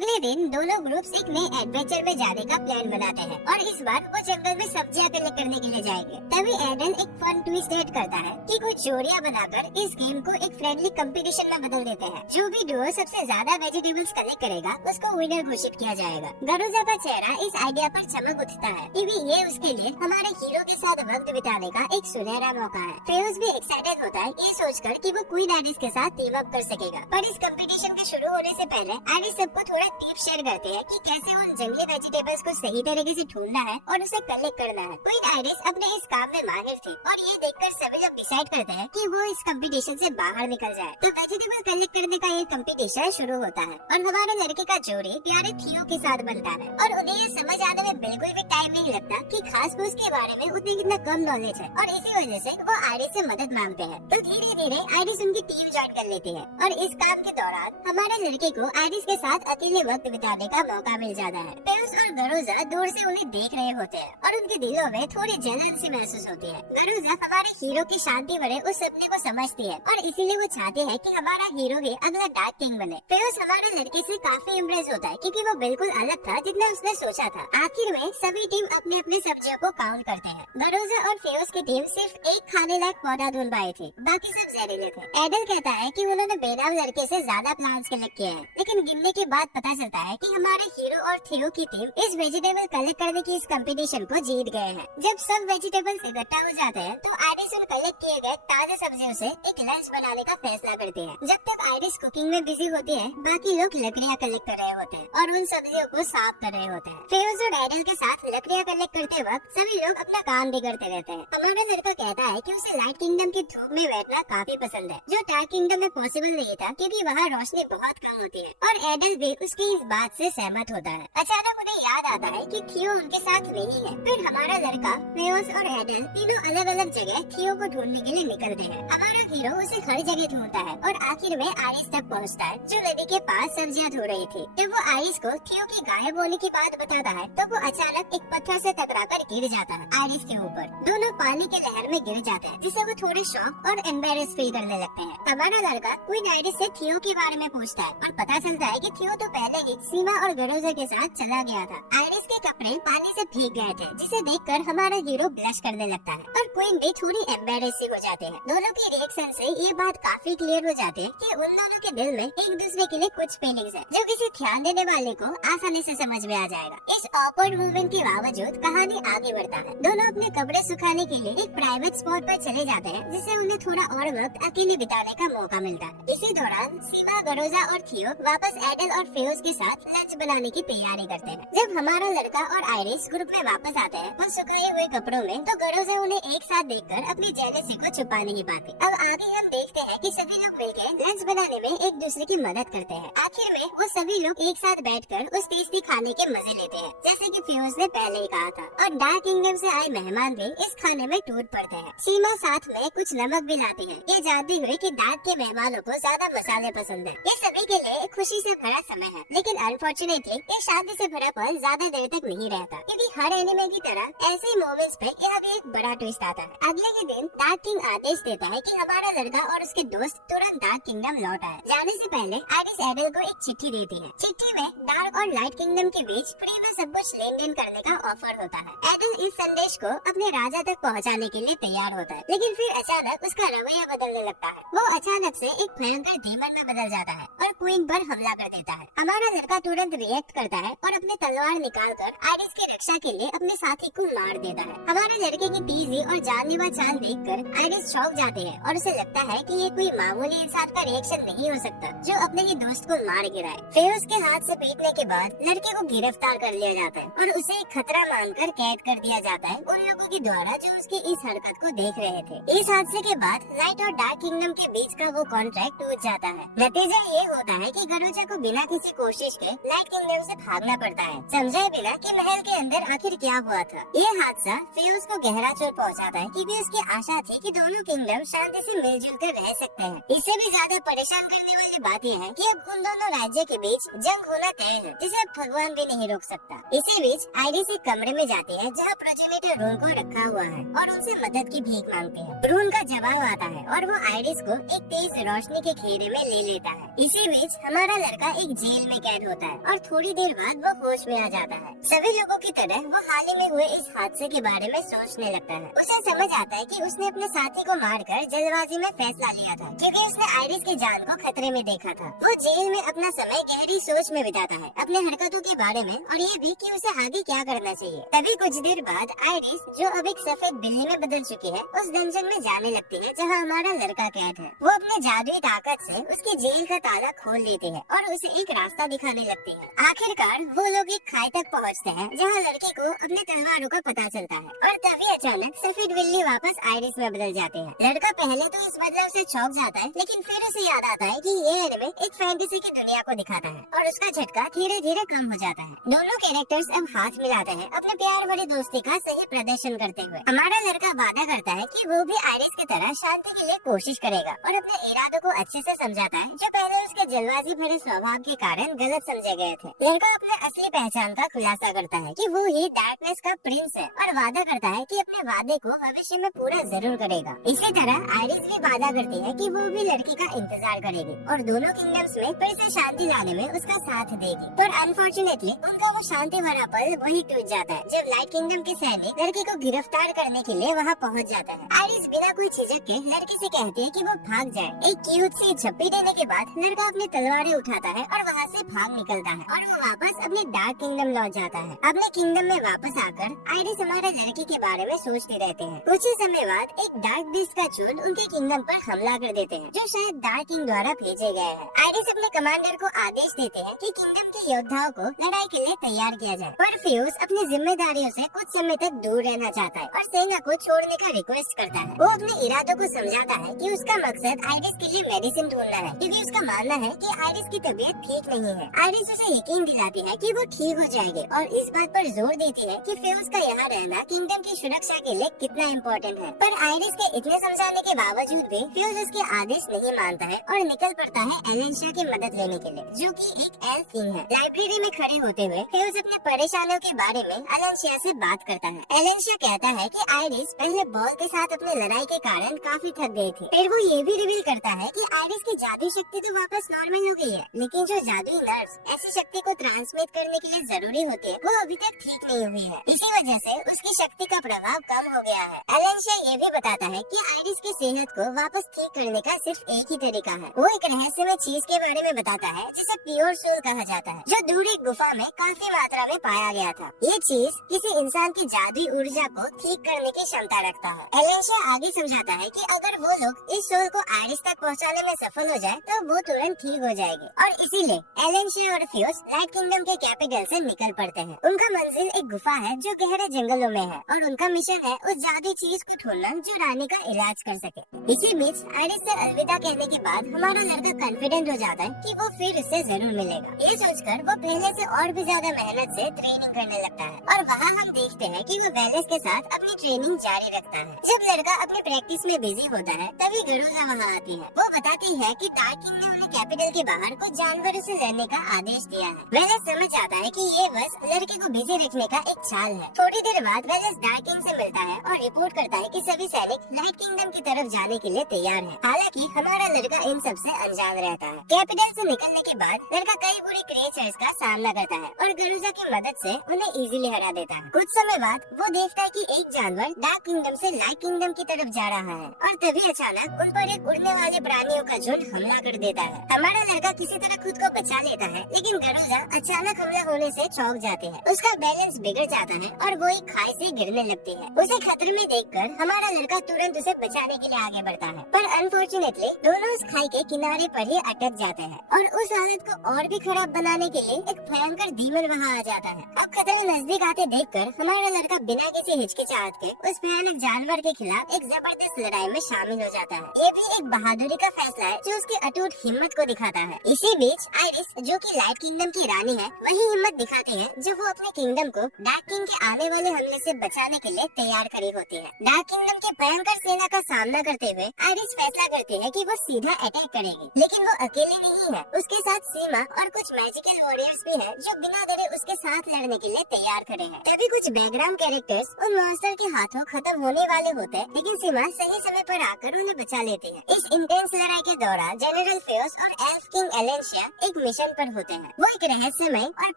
अगले दिन दोनों ग्रुप्स एक नए एडवेंचर में जाने का प्लान बनाते हैं और इस बार वो जंगल में सब्जियां कलेक्ट करने के लिए जाएंगे। तभी एडन एक फन ट्विस्ट ऐड करता है कि कुछ जोड़ियां बनाकर इस गेम को एक फ्रेंडली कंपटीशन में बदल देते हैं। जो भी डुओ सबसे ज्यादा वेजिटेबल्स कलेक्ट करेगा उसको विनर घोषित किया जाएगा। गरुजा का चेहरा इस आइडिया पर चमक उठता है क्योंकि ये उसके लिए हमारे हीरो के साथ वक्त बिताने का एक सुनहरा मौका है। फेयोस भी एक्साइटेड होता है ये सोचकर कि वो क्वीन आइरिस के साथ टीम अप कर सकेगा। पर इस कंपटीशन के शुरू होने से पहले आइरिस सबको थोड़ा टिप शेयर करते हैं कि कैसे उन जंगली वेजिटेबल्स को सही तरीके से ढूंढना है और उसे कलेक्ट करना है। क्वीन आइरिस अपने इस काम में माहिर थी और ये देखकर सभी लोग डिसाइड करते हैं कि वो इस कंपटीशन से बाहर निकल जाए। तो वेजिटेबल कलेक्ट करने का ये कंपटीशन शुरू होता है और हमारे लड़के का जोड़ी प्यारे थियो के साथ बनता है और उन्हें ये समझ आने में बिल्कुल भी टाइम नहीं लगता कि घास फूस के बारे में उतनी कितना कम नॉलेज है और इसी वजह से वो आइरिस से मदद मांगते हैं। तो धीरे धीरे आइरिस उनकी टीम ज्वाइन कर लेती है और इस काम के दौरान हमारे लड़के को आइरिस के साथ अकेले वक्त बिताने का मौका मिल जाता है। फेयोस और गरोजा दूर से उन्हें देख रहे होते हैं और उनके दिलों में थोड़ी जलन सी महसूस होती है। गरोजा हमारे हीरो की शांति भरे उस सपने को समझती है और इसीलिए वो चाहते हैं कि हमारा हीरो ही अगला डार्क किंग बने। फेयोस हमारे लड़के से काफी इम्प्रेस होता है क्योंकि वो बिल्कुल अलग था जितना उसने सोचा था। आखिर में सभी टीम अपने अपने सब्जियों को काउंट करते हैं। गरोजा और फेयोस की टीम सिर्फ एक खाने लायक पौधा ढूंढ पाए थे, बाकी सब जहरीले थे। एडल कहता है कि उन्होंने बेनाम लड़के से ज्यादा प्लांट्स कलेक्ट किए हैं, लेकिन गिनने के बाद पता चलता है कि हमारे हीरो और थियो की टीम इस वेजिटेबल कलेक्ट करने की इस कंपटीशन को जीत गए हैं। जब सब वेजिटेबल्स इकट्ठा हो जाते हैं तो आइरिस उन कलेक्ट किए गए ताजे सब्जियों से एक लंच बनाने का फैसला करते हैं। जब तक आइरिस कुकिंग में बिजी होती है बाकी लोग लकड़ियाँ कलेक्ट कर रहे होते हैं और उन सब्जियों को साफ कर रहे होते हैं। फेयोस और आइडल के साथ लकड़ियाँ कलेक्ट करते वक्त सभी लोग अपना काम भी करते रहते हैं। हमारा लड़का कहता है कि उसे लाइट किंगडम की धूप में बैठना काफी पसंद है, जो डार्क किंगडम में पॉसिबल नहीं था क्योंकि वहाँ रोशनी बहुत कम होती है और एडल भी उसकी इस बात से सहमत होता है। अचानक उन्हें याद आता है कि थियो उनके साथ नहीं है। फिर हमारा लड़का फेयोस और एडल तीनों अलग अलग जगह थियो को ढूंढने के लिए निकलते हैं। हमारा हीरो उसे हर जगह ढूंढता है और आखिर में आइरिस तक पहुंचता है जो नदी के पास सब्जियां धो रही थी। जब वो आइरिस को थियो की गायब होने की बात बताता है तो वो अचानक एक पत्थर से टकराकर गिर जाता है आइरिस के ऊपर। दोनों पानी के लहर में गिर जाते हैं जिससे वो थोड़े शॉक और एम्बेरस फील करने लगते हैं। हमारा लड़का क्वीन आइरिस से थियो के बारे में पूछता है और पता चलता है कि थियो तो पहले ही सीमा और गरोजा के साथ चला गया था। आइरिस के कपड़े पानी से भीग गए थे जिसे देखकर हमारा हीरो ब्लश करने लगता है और क्वीन भी थोड़ी एम्बेरस सी हो जाते हैं। दोनों की रिएक्शन से ये बात काफी क्लियर हो जाती है कि उन दोनों के दिल में एक दूसरे के लिए कुछ फीलिंग्स है जो किसी ध्यान देने वाले को आसानी से समझ में आ जाएगा। इस ऑकवर्ड मूवमेंट के बावजूद कहानी आगे बढ़ता है। दोनों अपने कपड़े सुखाने के लिए एक प्राइवेट स्पॉट पर चले जाते हैं जिससे उन्हें थोड़ा और वक्त अकेले बिताने का मौका मिलता है। इसी दौरान सीमा, गरोजा और थियो वापस एडल और फेयोस के साथ लंच बनाने की तैयारी करते हैं। जब हमारा लड़का और आइरिस ग्रुप में वापस आते हैं और सुखाए हुए कपड़ों में तो गरोजा उन्हें एक साथ देखकर अपनी जेलसी को छुपा नहीं पाती। अब आगे हम देखते हैं कि सभी लोग मिलकर लंच बनाने में एक दूसरे की मदद करते हैं। आखिर में वो सभी लोग एक साथ बैठकर उस टेस्टी खाने के मजे लेते हैं जैसे कि फेयोस ने पहले ही कहा था। और डार्क किंगडम से आए मेहमान भी इस खाने में टूट पड़ते हैं। सीमा साथ में कुछ नमक भी लाती है, ये जानते हुए कि डार्क के मेहमानों को ज्यादा मसाले पसंद है। ये सभी के लिए खुशी से भरा समय है, लेकिन अनफॉर्चुनेटली ये शांति से भरा पल ज्यादा देर तक नहीं रहता क्योंकि हर एनिमे की तरह ऐसे मोमेंट्स पे यहाँ भी एक बड़ा ट्विस्ट आता है। अगले ही दिन डार्क किंग आदेश देता है कि हमारा लड़का और उसके दोस्त तुरंत डार्क किंगडम लौट आए। जाने से पहले आइरिस एडल को एक चिट्ठी देती है। चिट्ठी में डार्क और लाइट किंगडम के बीच फ्री में सब कुछ लेन देन करने का ऑफर होता है। एडल इस संदेश को अपने राजा तक पहुँचाने के लिए तैयार होता है, लेकिन फिर अचानक उसका रवैया बदलने लगता है। वो अचानक से एक भयंकर डीमन में बदल जाता है और क्वीन पर हमला कर देता है। हमारा लड़का तुरंत रिएक्ट करता है और अपनी तलवार निकालकर आइरिस की रक्षा के लिए अपने साथी को मार देता है। हमारे लड़के की तेजी और जानलेवा चाल देखकर आइरिस चौंक जाती है और उसे लगता है कि ये कोई मामूली इंसान का रिएक्शन नहीं हो सकता जो अपने ही दोस्त को मार गिराए। फेयोस के हाथ से पीटने के बाद लड़के को गिरफ्तार कर लिया जाता है और उसे एक खतरा मानकर कैद कर दिया जाता है उन लोगों के द्वारा जो उसकी इस हरकत को देख रहे थे। इस हादसे के बाद लाइट और डार्क किंगडम के बीच का वो कॉन्ट्रैक्ट टूट जाता है। नतीजा ये होता है कि गरोजा को बिना किसी कोशिश के लाइट किंगडम से भागना पड़ता है, समझाए बिना कि महल के अंदर आखिर क्या हुआ था। ये हादसा फेयोस को गहरा चोट पहुंचाता है क्योंकि उसकी आशा थी कि दोनों किंगडम शांति से मिलजुल कर रह सकते हैं। इससे भी ज्यादा परेशान करने वाली बात यह है कि अब उन दोनों राज्यों के बीच जंग होना तय है जिसे अब भगवान भी नहीं रोक सकता। इसी बीच आइरिस एक कमरे में जाती है जहाँ प्रोजेनेटर रूम को रखा हुआ है और उनसे मदद की भीख मांगती है। ब्रून का जवाब आता है और वो आइरिस को एक तेज रोशनी के घेरे में ले लेता है। इसी बीच हमारा लड़का एक जेल में कैद होता है और थोड़ी देर बाद वो होश में आ जाता है। सभी लोगों की तरह वो हाल ही में हुए इस हादसे के बारे में सोचने लगता है। उसे समझ आता है कि उसने अपने साथी को मारकर जल्दबाजी में फैसला लिया था, क्योंकि उसने आइरिस की जान को खतरे में देखा था। वो जेल में अपना समय गहरी सोच में बिताता है, अपने हरकतों के बारे में और ये भी कि उसे आगे क्या करना चाहिए। तभी कुछ देर बाद आइरिस, जो अब एक सफेद बिल्ली में बदल चुकी है, उस डंजन में जाने लगती है जहाँ हमारा लड़का कैद है। वो अपने जादुई ताकत से उसकी जेल का ताला खोल लेती है और उसे एक रास्ता दिखाने लगती है। आखिरकार वो लोग एक खाई तक पहुँचते हैं जहाँ लड़के को अपने तलवारों का पता चलता है और तभी अचानक सफेद बिल्ली वापस आइरिस में बदल जाते हैं। लड़का पहले तो इस बदलाव से चौंक जाता है, लेकिन फिर उसे याद आता है कि ये एनिमे एक फैंटेसी की दुनिया को दिखाता है और उसका झटका धीरे धीरे कम हो जाता है। दोनों कैरेक्टर्स अब हाथ मिलाते हैं, अपने प्यार भरी दोस्ती का सही प्रदर्शन करते हुए। हमारा लड़का वादा करता है कि वो भी आइरिस की तरह शांति के लिए कोशिश करेगा और अपने इरादों को अच्छे से समझाता है, जो पहले उसके जल्दबाजी भरे स्वभाव के कारण गलत समझे गए थे। लड़का अपने असली पहचान का खुलासा करता है कि वो ही डार्कनेस का प्रिंस है और वादा करता है कि अपने वादे को भविष्य में पूरा जरूर करेगा। इसी तरह आइरिस भी वादा करती है कि वो भी लड़की का इंतजार करेगी और दोनों किंगडम्स में फिर से शांति लाने में उसका साथ देगी। पर अनफॉर्चुनेटली उनका वो शांति भरा पल वही टूट जाता है जब लाइट किंगडम के सैनिक लड़की को गिरफ्तार करने के लिए वहाँ पहुँच जाता है। आइरिस बिना कोई झिझक के लड़की से कहती है कि वो भाग जाए। एक क्यूट सी झप्पी देने के बाद लड़का अपनी तलवारें उठाता है और वहाँ से भाग निकलता है और वो वापस अपने डार्क किंगडम लौट जाता है। अपने किंगडम में वापस आकर आइरिस हमारे लड़की के बारे में सोचते रहते हैं। कुछ ही समय बाद एक डार्क बीस्ट का झुंड उनके किंगडम पर हमला कर देते हैं, जो शायद डार्क किंग द्वारा भेजे गए हैं। आइरिस अपने कमांडर को आदेश देते हैं कि किंगडम के योद्धाओं को लड़ाई के लिए तैयार किया जाए, पर फ्यूज अपनी जिम्मेदारियों से कुछ समय तक दूर रहना चाहता है और सेना को छोड़ने का रिक्वेस्ट करता है। वो अपने इरादों को समझाता है कि उसका मकसद आइरिस के लिए मेडिसिन ढूंढना है, क्योंकि उसका मानना है कि आइरिस की तबीयत ठीक नहीं है। आइरिस उसे यकीन दिलाती है कि वो ठीक हो जाएगी और इस बात पर जोर देती है कि फ्यूज का यहाँ रहना किंगडम की सुरक्षा के लिए कितना इम्पोर्टेंट है। पर आइरिस के इतने समझाने के बावजूद भी फ्यूज उसके आदेश नहीं मानता है और निकल पड़ता है एलेंशिया की मदद लेने के लिए, जो कि एक एल्फ किंग है। लाइब्रेरी में खड़े होते हुए फ्यूज अपने परेशानियों के बारे में एलेंशिया से बात करता है। एलेंशिया कहता है कि आइरिस पहले बॉल के साथ अपने लड़ाई के कारण काफी थक गई थी। फिर वो ये भी रिवील करता है कि आइरिस की जादुई शक्ति तो वापस नॉर्मल हो गई है, लेकिन जो जादुई नर्व्स ऐसी शक्ति को ट्रांसमिट करने के लिए जरूरी होती है, वो अभी तक ठीक नहीं हुई है। इसी वजह से उसकी शक्ति का प्रभाव कम हो गया है। एलेंशिया ये भी बताता है कि आइरिस की सेहत को वापस ठीक करने का सिर्फ एक ही तरीका है। वो एक रहस्यमय चीज के बारे में बताता है जिसे प्योर सोल कहा जाता है, जो दूर एक गुफा में काफी मात्रा में पाया गया था। ये चीज किसी इंसान की जादुई ऊर्जा को ठीक करने की क्षमता रखता है। एलेंशिया आगे समझाता है कि अगर वो लोग इस सोल को आइरिस तक पहुँचाने में सफल हो जाए तो वो तुरंत ठीक हो जाएगी और इसीलिए एलेंशिया और फ्यूज लाइट किंगडम के कैपिटल से निकल पड़ते हैं। उनका मंजिल एक गुफा है जो गहरे जंगलों में है और उनका मिशन है उस जादुई चीज को ढूंढना जो रानी का इलाज कर सके। इसी बीच आइरिस से अलविदा कहने के बाद हमारा लड़का कॉन्फिडेंट हो जाता है कि वो फिर इससे जरूर मिलेगा। ये सोचकर वो पहले से और भी ज्यादा मेहनत से ट्रेनिंग करने लगता है और वहाँ हम देखते हैं कि वो वेलेस के साथ अपनी ट्रेनिंग जारी रखता है। जब लड़का अपनी प्रैक्टिस में बिजी होता है तभी गरुजा वहाँ आती है। वो बताती है कि डार्क किंग ने उन्हें कैपिटल के बाहर कुछ जानवरों से लड़ने का आदेश दिया है। वेलेस समझ जाता है कि ये बस लड़के को बिजी रखने का एक चाल है। थोड़ी देर बाद वेलेस डार्क किंग से मिलता है और रिपोर्ट करता है कि सभी सैनिक लाइट किंगडम की तरफ जाने के लिए तैयार है। हालांकि हमारा लड़का इन सब से अनजान रहता है। कैपिटल से निकलने के बाद लड़का कई बुरी क्रिएचर्स का सामना करता है और गरुजा की मदद से उन्हें इजीली हरा देता है। कुछ समय बाद वो देखता है कि एक जानवर डार्क किंगडम से लाइट किंगडम की तरफ जा रहा है और तभी अचानक उन पर एक उड़ने वाले प्राणियों का झुंड हमला कर देता है। हमारा लड़का किसी तरह खुद को बचा लेता है, लेकिन गरुजा अचानक हमला होने से चौंक जाते हैं। उसका बैलेंस बिगड़ जाता है और वो एक खाई से गिरने लगती है। उसे खतरे में देखकर हमारा लड़का तुरंत उसे बचाने के लिए आगे बढ़ता है, पर अनफॉर्चुनेटली दोनों उस खाई के किनारे पर ही अटक जाते हैं और उस हालत को और भी खराब बनाने के लिए एक भयंकर डीमन वहाँ आ जाता है। अब खतरे नजदीक आते देखकर हमारा लड़का बिना किसी हिचकिचाहट के उस भयानक जानवर के खिलाफ एक जबरदस्त लड़ाई में शामिल हो जाता है। ये भी एक बहादुरी का फैसला है जो उसकी अटूट हिम्मत को दिखाता है। इसी बीच आइरिस, जो कि लाइट किंगडम की रानी है, वही हिम्मत दिखाती है जब वो अपने किंगडम को डार्क किंग के आने वाले हमले से बचाने के लिए तैयार खड़ी होती है। डार्क किंगडम की भयंकर सेना का सामना करते हुए आइरिस फैसला करती है कि वो सीधा अटैक करेगी, लेकिन वो अकेली नहीं है। उसके साथ सीमा और कुछ मैजिकल वॉरियर्स भी है जो बिना डरे उसके साथ लड़ने के लिए तैयार खड़े हैं। तभी कुछ बैकग्राउंड कैरेक्टर्स उन मॉन्स्टर के हाथों खत्म होने वाले होते हैं, लेकिन सीमा सही समय पर आकर उन्हें बचा लेती है। इस इंटेंस लड़ाई के दौरान जनरल फ्यूज और एल्फ किंग एलेंशिया एक मिशन पर होते हैं। वो एक रहस्यमय और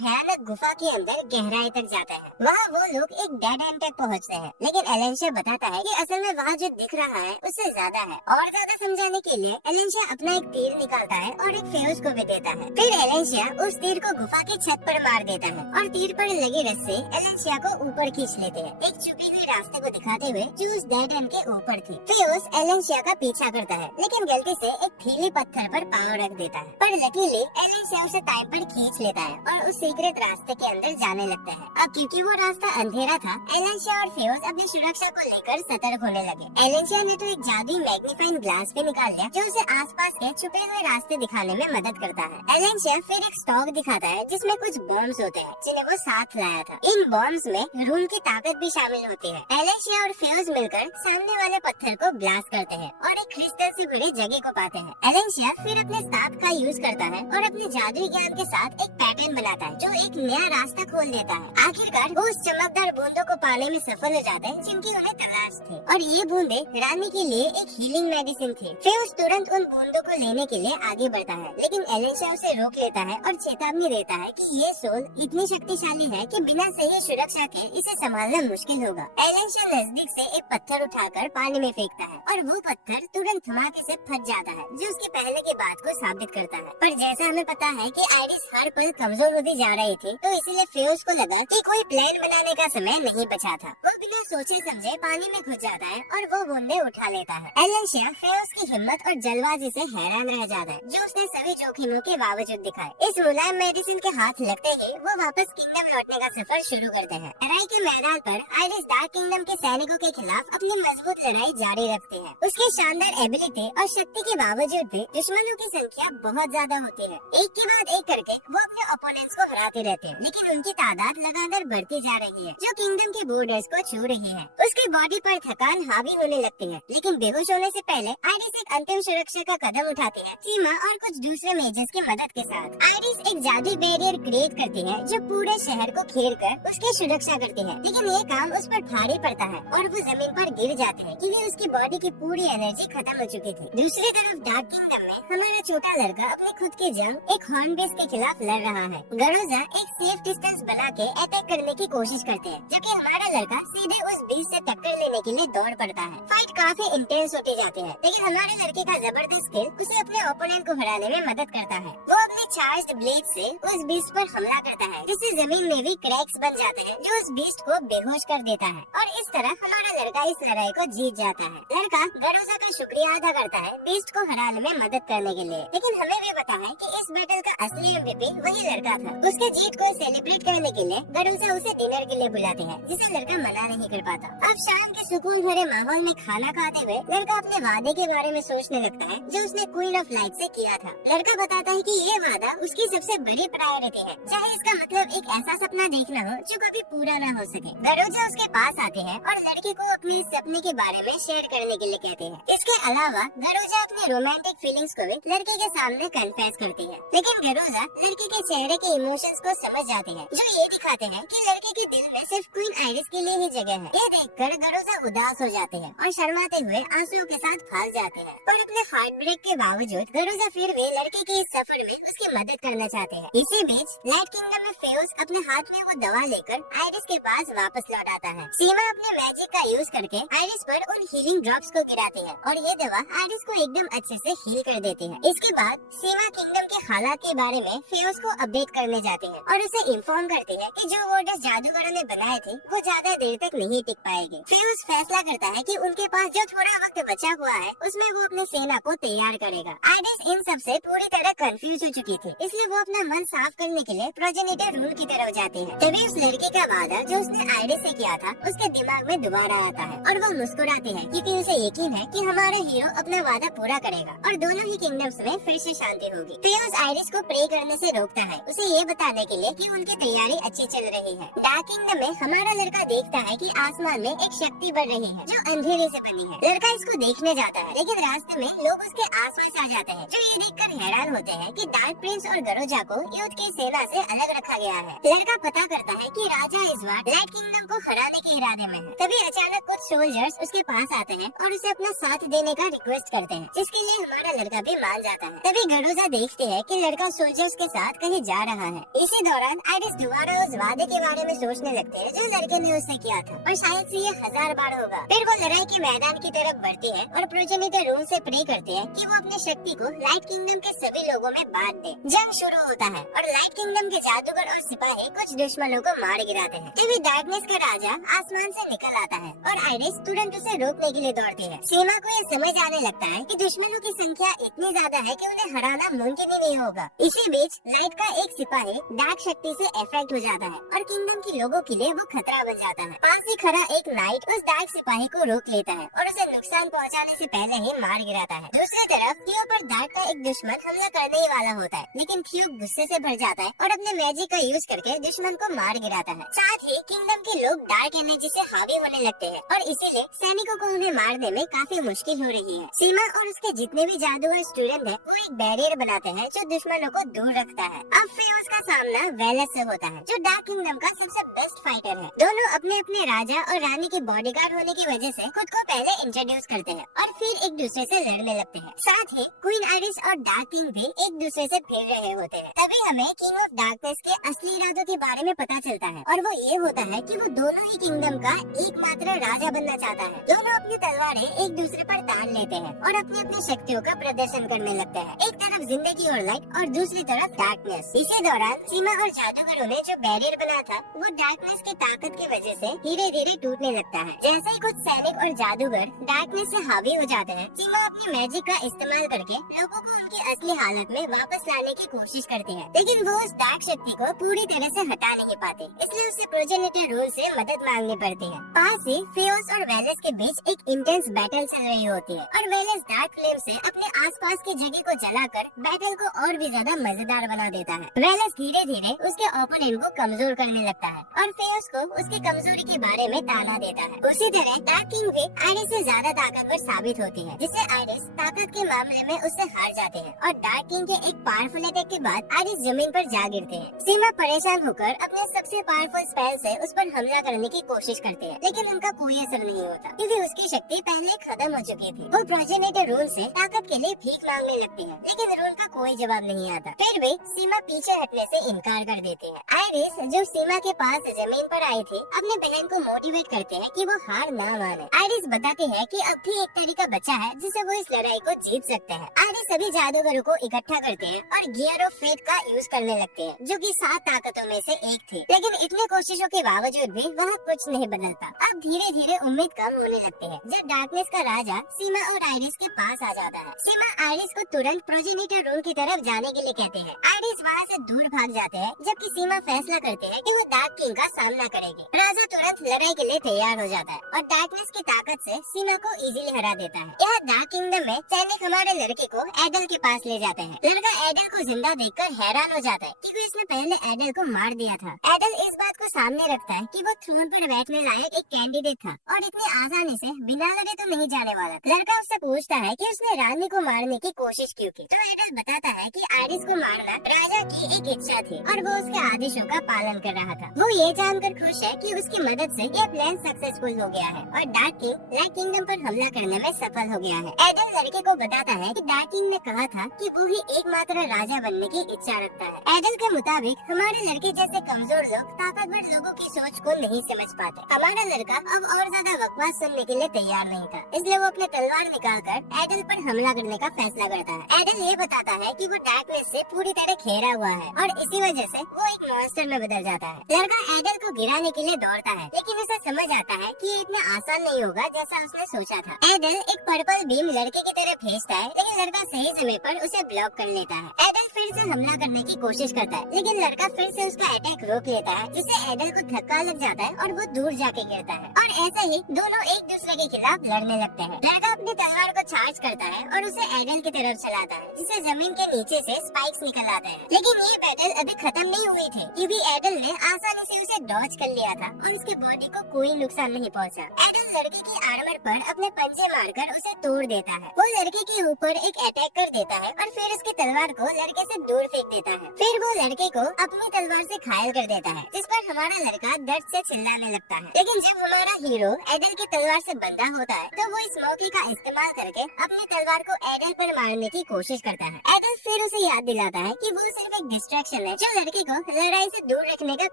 भयानक गुफा के अंदर गहराई तक जाता है। वहाँ वो लोग एक डेड एंड तक पहुँचते हैं, लेकिन एलेंशिया बताता है कि असल में वहाँ जो दिख रहा है उससे ज्यादा है। और ज्यादा समझाने के लिए एलेंशिया अपना एक तीर निकालता है और एक फेउस को भी देता है। फिर एलेंशिया उस तीर को गुफा की छत पर मार देता है और तीर पर लगी रस्सी एलेंशिया को ऊपर खींच लेते हैं, एक छुपी हुई रास्ते को दिखाते हुए जो उस डेड एंड के ऊपर थी। फेउस एलेंशिया का पीछा करता है, लेकिन गलती से एक थीली पत्थर पर पाँव रख देता है। पर लकीली एलेंशिया उसे टाइम पर खींच लेता है और उस सीक्रेट रास्ते के अंदर जाने लगता है। अब क्योंकि वो रास्ता अंधेरा था, एलेंशिया और फेउस अपनी सुरक्षा को लेकर सतर्क होने लगे। एलेंशिया ने तो एक जादुई मैग्नीफाइंग ग्लास भी निकाल लिया जो उसे आसपास के छुपे हुए रास्ते दिखाने में मदद करता है। एलेंशिया फिर एक स्टॉक दिखाता है जिसमें कुछ बॉम्ब्स होते हैं जिन्हें वो साथ लाया था। इन बॉम्ब्स में रूम की ताकत भी शामिल होती है। एलेंशिया और फेउस मिलकर सामने वाले पत्थर को ब्लास्ट करते हैं और एक क्रिस्टल से भरी जगह को पाते हैं। एलेंशिया फिर अपने स्टाफ का यूज करता है और अपने जादुई ज्ञान के साथ एक पैटर्न बनाता है जो एक नया रास्ता खोल देता है। आखिरकार वो उस चमकदार बूंदों को पाने में सफल हो जाते हैं जिनकी उन्हें तलाश थी, और ये बूंदे रानी के लिए एक हीलिंग मेडिसिन थी। फेउस तुरंत उन बूंदों को लेने के लिए आगे बढ़ता है, लेकिन एलेंशिया उसे रोक लेता है और चेतावनी देता है कि ये सोल इतनी शक्तिशाली है कि बिना सही सुरक्षा के इसे संभालना मुश्किल होगा। एलेंशिया नजदीक से एक पत्थर उठाकर पानी में फेंकता है और वो पत्थर तुरंत धमाके से फट जाता है, जो उसकी पहले की बात को साबित करता है। पर जैसा हमें पता है कि आइरिस हर पल कमजोर होती जा रही थी, तो इसीलिए फेउस को लगा कि कोई प्लान बनाने का समय नहीं बचा था। वो बिना सोचे समझे पानी में घुस जाता है और वो बूंदे उठा लेता है। एलेंशिया फेउस की हिम्मत और जल्दबाजी से हैरान रह जाता है, जो उसने सभी जोखिमों के बावजूद दिखाए। इस मुलायम मेडिसिन के हाथ लगते ही वो वापस किंगडम लौटने का सफर शुरू करते हैं। लड़ाई के मैदान पर आइरिस डार्क किंगडम के सैनिकों के खिलाफ अपनी मजबूत लड़ाई जारी रखती है। उसके शानदार एबिलिटी और शक्ति के बावजूद भी दुश्मनों की संख्या बहुत ज्यादा होती है। एक के बाद एक करके वो अपने ओपोनेंट्स को हराते रहते हैं, लेकिन उनकी तादाद लगातार बढ़ती जा रही है, जो किंगडम के बॉर्डर्स को छू रही है। उसकी बॉडी पर थकान हावी होने लगती है, लेकिन बेहोश होने से पहले आइरिस एक अंतिम सुरक्षा का कदम उठाती है, सीमा और कुछ दूसरे मेजर्स की मदद के साथ। आइरिस एक जादुई बैरियर क्रिएट करती है जो पूरे शहर को घेर कर उसकी सुरक्षा करती है, लेकिन ये काम उस पर भारी पड़ता है और वो जमीन पर गिर जाते हैं क्योंकि उसकी बॉडी की पूरी एनर्जी खत्म हो चुकी थी। दूसरी तरफ डार्क किंगडम में हमारा छोटा लड़का अपनी खुद की जंग एक हॉर्नबिस्ट के खिलाफ लड़ रहा है। गरोजा एक सेफ डिस्टेंस बना के अटैक करने की कोशिश करते हैं, जबकि हमारा लड़का सीधे उस बीस्ट से टक्कर लेने के लिए दौड़ पड़ता है। फाइट काफी इंटेंस होती जाती है, लेकिन हमारे लड़के का जबरदस्त स्किल उसे अपने ओपोनेंट को हराने में मदद करता है। वो अपने चार्ज्ड ब्लेड से उस बीस्ट पर हमला करता है, जिससे जमीन में भी क्रैक्स बन जाते हैं, जो उस बीस्ट को बेहोश कर देता है, और इस तरह हमारा लड़का इस लड़ाई को जीत जाता है। लड़का गरोजा का शुक्रिया अदा करता है बीस्ट को हराने में मदद करने के लिए, लेकिन हमें भी पता है कि इस बैटल का असली MVP वही लड़का था। उसके जीत को सेलिब्रेट करने के लिए गरोजा उसे डिनर के लिए बुलाते हैं, जिसे लड़का मना नहीं कर पाता। अब शाम के सुकून भरे माहौल में खाना खाते हुए लड़का अपने वादे के बारे में सोचने लगता है जो उसने क्वीन ऑफ लाइट से किया था। लड़का बताता है कि ये वादा उसकी सबसे बड़ी प्रायोरिटी है, चाहे इसका मतलब एक ऐसा सपना देखना हो जो कभी पूरा न हो सके। गरोजा उसके पास आते हैं और लड़के को अपने इस सपने के बारे में शेयर करने के लिए कहते हैं। इसके अलावा गरोजा अपनी रोमांटिक फीलिंग्स को भी लड़के के सामने कन्फेस करती है, लेकिन गरोजा लड़के के चेहरे के इमोशंस को समझ जाते हैं, जो ये दिखाते हैं कि लड़के के दिल में सिर्फ क्वीन आइरिस के लिए ही जगह है। ये देखकर गरोजा उदास हो जाते हैं और शर्माते हुए आंसुओं के साथ भाग जाते हैं। और अपने हार्ट ब्रेक के बावजूद गरोजा फिर भी लड़के के इस सफर में उसकी मदद करना चाहते हैं। इसी बीच लाइट किंगडम में फेउस अपने हाथ में वो दवा लेकर आइरिस के पास वापस लौट आता है। सीमा अपने मैजिक का यूज करके आइरिस पर उन हीलिंग ड्रॉप्स को गिराती है और ये दवा आइरिस को एकदम अच्छे से हील कर देती है। इसके बाद सीमा किंगडम के हालात के बारे में फेउस को अपडेट करने जाते हैं और उसे इन्फॉर्म करती है कि जो ऑर्डर्स जादूगरों ने बनाए थे वो ज्यादा देर तक नहीं टिक पाएंगे। फेउस फैसला करता है कि उनके पास जो थोड़ा वक्त बचा हुआ है उसमें वो अपनी सेना को तैयार करेगा। आइरिस इन सब से पूरी तरह कंफ्यूज हो चुकी थी, इसलिए वो अपना मन साफ करने के लिए प्रोजेनिटर रूम की तरफ जाती है। तभी उस लड़के का वादा जो उसने आइरिस से किया था उसके दिमाग में दोबारा आता है और वो मुस्कुराते हैं क्योंकि उसे यकीन है कि हमारे हीरो अपना वादा पूरा करेगा और दोनों ही किंगडम्स में फिर से शांति होगी। फेउस आइरिस को प्रे करने से रोकता है, उसे ये बताने के लिए कि उनकी तैयारी अच्छी चल रही है। डार्क किंगडम में हमारा लड़का देखता है कि आसमान में एक शक्ति बढ़ रही है जो अंधेरे से बनी है। लड़का इसको देखने जाता है, लेकिन रास्ते में लोग उसके आसपास आ जाते हैं, जो ये देखकर हैरान होते हैं कि डार्क प्रिंस और गरोजा को युद्ध की सेना से अलग रखा गया है। लड़का पता करता है कि राजा इस बार लाइट किंगडम को हराने के इरादे में है। तभी अचानक कुछ सोल्जर्स उसके पास आते हैं और उसे अपना साथ देने का रिक्वेस्ट करते हैं, जिसके लिए हमारा लड़का भी मान जाता है। तभी गरोजा देखते है कि लड़का सोल्जर्स के साथ कहीं जा रहा है। इसी दौरान आइरिस दोबारा उस वादे के बारे में सोचने लगते हैं जो लड़के ने उससे किया था, और शायद से ये 1000 बार होगा। फिर वो लड़ाई के मैदान की तरफ बढ़ती है और प्रोजेनिटर रूम से प्रे करते हैं कि वो अपनी शक्ति को लाइट किंगडम के सभी लोगों में बांट दे। जंग शुरू होता है और लाइट किंगडम के जादूगर और सिपाही कुछ दुश्मनों को मार गिराते हैं। तभी डार्कनेस का राजा आसमान से निकल आता है और आइरिस तुरंत उसे रोकने के लिए दौड़ती है। सीमा को ये समझ आने लगता है कि दुश्मनों की संख्या इतनी ज्यादा है कि उन्हें हराना मुमकिन ही नहीं होगा। इसी बीच लाइट का एक सिपाही डार्क शक्ति से अफेक्ट हो जाता है और किंगडम के लोगों के लिए वो खतरा बन जाता है। पास ही खड़ा एक नाइट उस डार्क सिपाही को रोक लेता है और उसे नुकसान पहुंचाने से पहले ही मार गिराता है। दूसरी तरफ थियो पर डार्क का एक दुश्मन हमला करने ही वाला होता है, लेकिन थियो गुस्से से भर जाता है और अपने मैजिक का यूज करके दुश्मन को मार गिराता है। साथ ही किंगडम के लोग डार्क एनर्जी से हावी होने लगते हैं और इसीलिए सैनिकों को उन्हें मारने में काफी मुश्किल हो रही है। सीमा और उसके जितने भी जादूगर स्टूडेंट हैं, वो एक बैरियर बनाते हैं जो दुश्मनों को दूर रखता है। अब फिर उसका सामना वेलस से होता है, जो डार्क किंगडम का सबसे बेस्ट फाइटर है। दोनों अपने अपने राजा और रानी के बॉडीगार्ड होने की वजह से खुद को पहले इंट्रोड्यूस करते हैं और फिर एक दूसरे से लड़ने लगते हैं। साथ ही क्वीन आइरिस और डार्क किंग भी एक दूसरे से भिड़ रहे होते हैं। तभी हमें किंग ऑफ डार्कनेस के असली इरादों के बारे में पता चलता है, और वो ये होता है कि वो दोनों ही किंगडम का एकमात्र राजा बनना चाहता है। दोनों अपनी तलवारें एक दूसरे पर तान लेते हैं और अपनी अपनी शक्तियों का प्रदर्शन करने लगते हैं। एक तरफ जिंदगी और लाइट और दूसरी तरफ डार्कनेस। इसी दौरान सीमा और जादूगरों ने जो बैरियर बना था, वो डार्कनेस की ताकत की वजह से धीरे धीरे टूटने लगता है। जैसे ही कुछ सैनिक और जादूगर डार्कनेस से हावी हो जाते हैं, सीमा अपनी मैजिक का इस्तेमाल करके लोगों को उनकी असली हालत में वापस लाने की कोशिश करती है, लेकिन वो उस डार्क शक्ति को पूरी तरह से हटा नहीं पाते, इसलिए उसे प्रोजेनिटर रूल से मदद मांगनी पड़ती है। पास ही फेओस और वेलस के बीच एक इंटेंस बैटल चल रही होती है और वेलस डार्क फ्लेम से अपने आसपास की जगह को जलाकर बैटल को और भी ज्यादा मजेदार बना देता है। वेलस धीरे धीरे उसके ओपोनेंट को कमजोर करने लगता है और फेओस को उसकी कमजोरी के बारे में ताना देता है। उसी तरह डार्क किंग भी आइरिस से ज्यादा ताकतवर साबित होती है, जिससे आइरिस ताकत के मामले में उससे हार जाते हैं और डार्क किंग के एक पावरफुल अटैक के बाद आइरिस जमीन पर जा गिरते हैं। सीमा परेशान होकर अपने सबसे पावरफुल स्पेल से उस पर हमला करने की कोशिश करते हैं, लेकिन उनका कोई असर नहीं होता क्योंकि उसकी शक्ति पहले खत्म हो चुकी थी। वो प्रोजेनिटर रूल से ताकत के लिए भीख मांगने लगती है, लेकिन रूल का कोई जवाब नहीं आता। फिर भी सीमा पीछे हटने से इनकार कर देती है। आइरिस जो सीमा के पास जमीन पर आई थी, अपने बहन को मोटिवेट करते हैं कि वो हार ना माने। आइरिस बताते हैं कि अब भी एक तरीका बचा है जिससे वो इस लड़ाई को जीत सकते हैं। आइरिस सभी जादूगरों को इकट्ठा करते हैं और गियर ऑफ फेट का यूज करने लगते हैं, जो कि 7 ताकतों में से एक थी, लेकिन इतने कोशिशों के बावजूद भी वह कुछ नहीं बदलता। अब धीरे धीरे उम्मीद कम होने लगती है जब डार्कनेस का राजा सीमा और आइरिस के पास आ जाता है। सीमा आइरिस को तुरंत प्रोजेनिटर रूम की तरफ जाने के लिए कहते हैं। आइरिस वहाँ से दूर भाग जाते हैं, जबकि सीमा फैसला करते हैं कि वो डार्क किंग का सामना करेगी। राजा तुरंत लड़ाई के लिए तैयार हो जाता है और डार्कनेस की ताकत से सीमा को इजीली हरा देता है। यह डार्क किंगडम में सैनिक हमारे लड़के को एडल के पास ले जाते हैं। लड़का एडल को जिंदा देखकर हैरान हो जाता है क्योंकि इसने पहले एडल को मार दिया था। एडल इस बात को सामने रखता है कि वो थ्रोन पर बैठने लायक एक कैंडिडेट था और इतनी आसानी से बिना लड़े तो नहीं जाने वाला। लड़का उससे पूछता है कि उसने रानी को मारने की कोशिश क्यों की, तो एडल बताता है कि आइरिस को मारना राजा की एक इच्छा थी और वो उसके आदेशों का पालन कर रहा था। वो ये जानकर खुश है कि उसकी मदद से यह प्लान सक्सेसफुल हो गया है और डार्क किंग लाइट किंगडम पर हमला करने में सफल हो गया है। एडल लड़के को बताता है कि डार्क किंग ने कहा था कि वो ही एकमात्र राजा बनने की इच्छा रखता है। एडल के मुताबिक हमारे लड़के जैसे कमजोर लोग ताकतवर लोगों की सोच को नहीं समझ पाते। हमारा लड़का अब और ज्यादा बकवास सुनने के लिए तैयार नहीं था, इसलिए वो अपने तलवार निकालकर एडल पर हमला करने का फैसला करता है। एडल ये बताता है कि वो डार्कनेस से पूरी तरह घेरा हुआ है और इसी वजह से वो एक मॉन्स्टर में बदल जाता है। लड़का एडल को गिराने के लिए दौड़ता है, लेकिन उसे समझ आता है कि ये इतना आसान नहीं होगा जैसा उसने सोचा था। एडल एक पर्पल बीम लड़के की तरफ भेजता है, लेकिन लड़का सही समय पर उसे ब्लॉक कर लेता है। एडल फिर से हमला करने की कोशिश करता है, लेकिन लड़का फिर से उसका अटैक रोक लेता है, जिससे एडल को धक्का लग जाता है और वो दूर जाके गिरता है और ऐसे ही दोनों एक दूसरे के खिलाफ लड़ने लगते हैं। लड़का अपनी तलवार को छाड़ मार्च करता है और उसे एडन की तरफ चलाता है, जिसे जमीन के नीचे से स्पाइक्स निकल आते हैं। लेकिन ये बैटल अभी खत्म नहीं हुई थी, क्योंकि एडन ने आसानी से उसे डॉज कर लिया था और उसके बॉडी को कोई नुकसान नहीं पहुंचा। एडन लड़की की आर्मर पर अपने पंजे मारकर उसे तोड़ देता है। वो लड़की के ऊपर एक अटैक कर देता है और फिर उसकी तलवार को लड़के से दूर फेंक देता है। फिर वो लड़के को अपनी तलवार से घायल कर देता है, जिस पर हमारा लड़का दर्द से चिल्लाने लगता है। लेकिन जब हमारा हीरो एडन की तलवार से बंधा होता है, तो वो इस मौके का इस्तेमाल करके अपनी तलवार को एडन पर मारने की कोशिश करता है। एडन फिर उसे याद दिलाता है कि वो सिर्फ एक डिस्ट्रैक्शन है, जो लड़की को लड़ाई से दूर रखने का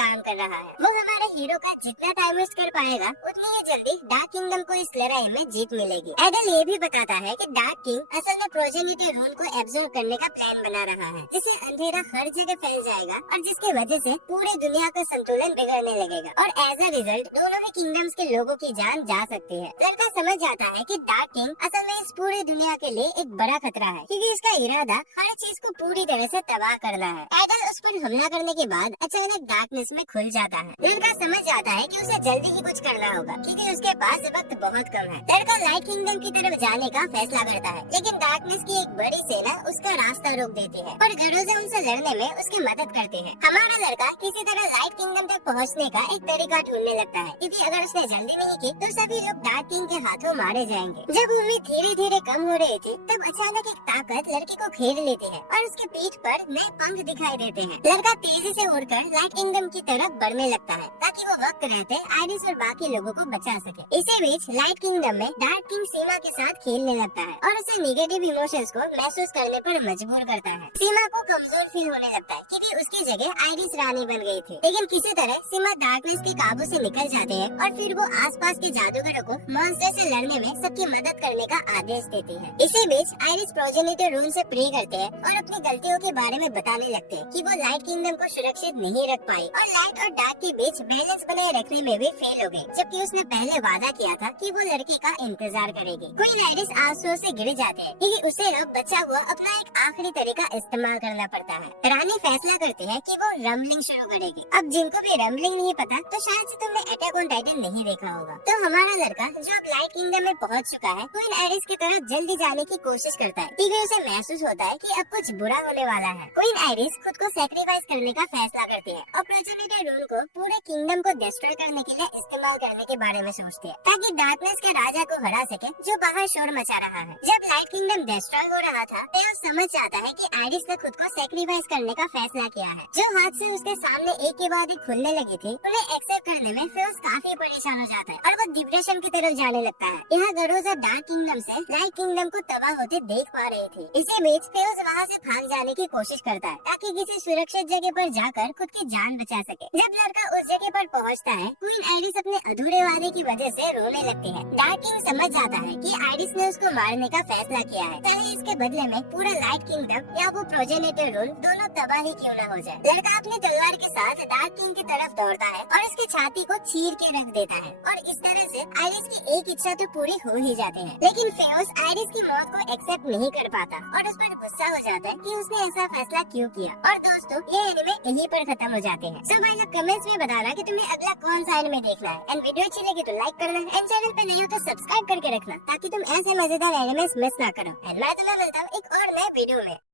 काम कर रहा है। वो हमारे हीरो का जितना टाइम वेस्ट कर पाएगा, उतनी ही जल्दी डार्क किंगडम को इस लड़ाई में जीत मिलेगी। एडन ये भी बताता है कि डार्क किंग असल में प्रोजेनिटी रूल को एब्जॉर्ब करने का प्लान बना रहा है, जिससे अंधेरा हर जगह फैल जाएगा और जिसकी वजह से पूरी दुनिया का संतुलन बिगड़ने लगेगा और एज अ रिजल्ट दोनों ही किंगडम्स के लोगों की जान जा सकती है। लड़का समझ जाता है कि डार्क किंग असल में इस पूरी दुनिया के लिए एक बड़ा खतरा है, क्योंकि इसका इरादा हर चीज को पूरी तरह से तबाह करना है। एडन उस पर हमला करने के बाद अचानक डार्कनेस में खुल जाता है। लड़का समझ जाता है कि उसे जल्दी ही कुछ करना होगा, क्योंकि उसके पास वक्त बहुत कम है। लड़का लाइट किंगडम की तरफ जाने का फैसला करता है, लेकिन डार्कनेस की एक बड़ी सेना उसका रास्ता रोक देती है और गरोजे उनसे लड़ने में उसकी मदद करती है। हमारा लड़का किसी तरह लाइट किंगडम तक पहुंचने का एक तरीका ढूंढने लगता है, क्योंकि अगर उसने जल्दी नहीं की तो सभी लोग डार्क किंग के हाथों मारे जाएंगे। जब उम्मीद धीरे धीरे कम हो रही थी, तब अचानक एक ताकत लड़की को घेर लेती है और उसके पीठ पर नए पंख दिखाई देते हैं। लड़का तेजी से उड़कर लाइट किंगडम की तरफ बढ़ने लगता है, ताकि वो वक्त रहते आइरिस और बाकी लोगों को बचा सके। इसी बीच लाइट किंगडम में डार्क किंग सीमा के साथ खेलने लगता है और उसे निगेटिव इमोशंस को महसूस करने पर मजबूर करता है। सीमा को कमजोर फील होने लगता है, क्योंकि उसकी जगह आइरिस रानी बन गई थी। लेकिन किसी तरह सीमा डार्कनेस के काबू से निकल जाते हैं और फिर वो आसपास के जादूगरों को मॉन्स्टर से लड़ने में सबकी मदद करने का आदेश देती है। इसी बीच आइरिस प्रोजेनिटर रूल से प्रे करते हैं और अपनी गलतियों के बारे में बताने लगते हैं कि वो लाइट किंगडम को सुरक्षित नहीं रख पाई और लाइट और डार्क के बीच बैलेंस बनाए रखने में भी फेल हो गई, जबकि उसने पहले वादा किया था कि वो लड़की का इंतजार करेगी। क्वीन आइरिस आंसुओं से गिर जाते हैं, क्योंकि उसे अब बचा हुआ अपना एक आखिरी तरीका इस्तेमाल करना पड़ता है। रानी फैसला करती है कि वो रम्बलिंग शुरू करेगी। अब जिनको भी रम्बलिंग नहीं पता, तो शायद से तुमने अटैक ऑन टाइटन नहीं देखा होगा। तो हमारा लड़का जो अब लाइट किंगडम में पहुंच चुका है, क्वीन आइरिस की तरफ जल्दी जाने की कोशिश करता है, क्योंकि उसे महसूस होता है कि अब कुछ बुरा होने वाला है। क्वीन आइरिस खुद को सैक्रिफाइस करने का फैसला करती है और प्रोजेनिटर रूल को पूरे किंगडम को डिस्ट्रॉय करने के लिए इस्तेमाल करने के बारे में सोचती है, ताकि डार्कनेस के राजा को हरा सके, जो बाहर शोर मचा रहा है। जब लाइट किंगडम डिस्ट्रॉय हो रहा था, तो समझ जाता है कि आइरिस ने खुद को सैक्रिफाइस करने का फैसला किया है। जो हाथ से उसके सामने एक के बाद एक खुलने लगी थी, उन्हें एक्सेप्ट करने में फिरोज काफी परेशान हो जाता है और वो डिप्रेशन की तरफ जाने लगता है। यहाँ गरोजा डार्क किंगडम से लाइट किंगडम को तबाह होते देख पा रही थी। इसी बीच फिरोज वहाँ से भाग जाने की कोशिश करता है, ताकि किसी सुरक्षित जगह पर जाकर खुद की जान बचा सके। जब लड़का उस जगह पर पहुँचता है, क्वीन आइरिस अपने अधूरे वादे की वजह से रोने लगती है। डार्क किंग समझ जाता है कि आइरिस ने उसको मारने का फैसला किया है, चाहे इसके बदले में पूरा लाइट किंगडम या वो प्रोजेनिटर रूल दोनों तबाह ही क्यों न हो जाए। लड़का अपनी तलवार के साथ डार्क किंग की तरफ दौड़ता है और उसकी छाती को चीर के रख देता है और इस तरह से आइरिस की एक इच्छा तो पूरी हो ही जाती है। लेकिन फेयोस आइरिस की मौत को एक्सेप्ट नहीं कर पाता और उस पर गुस्सा हो जाता है कि उसने ऐसा फैसला क्यों किया। और दोस्तों, ये एनिमे यहीं पर खत्म हो जाते हैं। सब भाई लोग कमेंट्स में बताना कि तुम्हें अगला कौन सा एनिमे देखना है। एंड वीडियो अच्छी लगी तो लाइक करना एंड चैनल पे नहीं हो तो सब्सक्राइब करके रखना, ताकि तुम ऐसे मजेदार एनिमेस मिस ना करो। एंड मैं तुम्हें मिलता हूँ एक और नए वीडियो में।